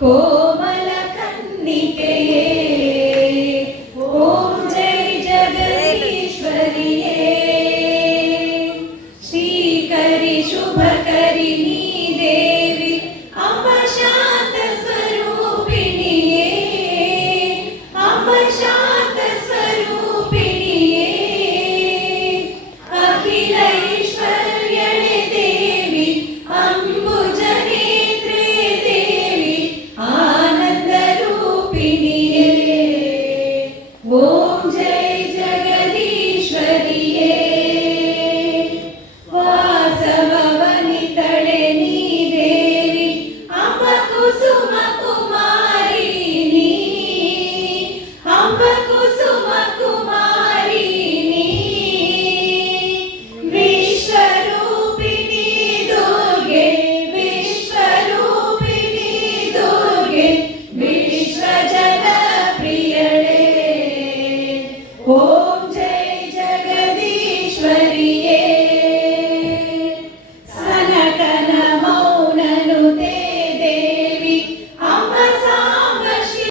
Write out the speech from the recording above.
ಕೋಮಲ ಕನ್ನಿಕೆಯೇ ಓಂ ಜೈ ಜಗದೀಶ್ವರಿಯೇ ಶ್ರೀಕರಿ ಶುಭ ಕರಿಣಿ ದೇವಿ ಅಂಬ ಶಾಂತ ಸ್ವರೂಪಿಣಿಯೇ ಅಂಬ ಶಾಂತ ಸ್ವರೂಪಿಣಿ Bom dia! Oh.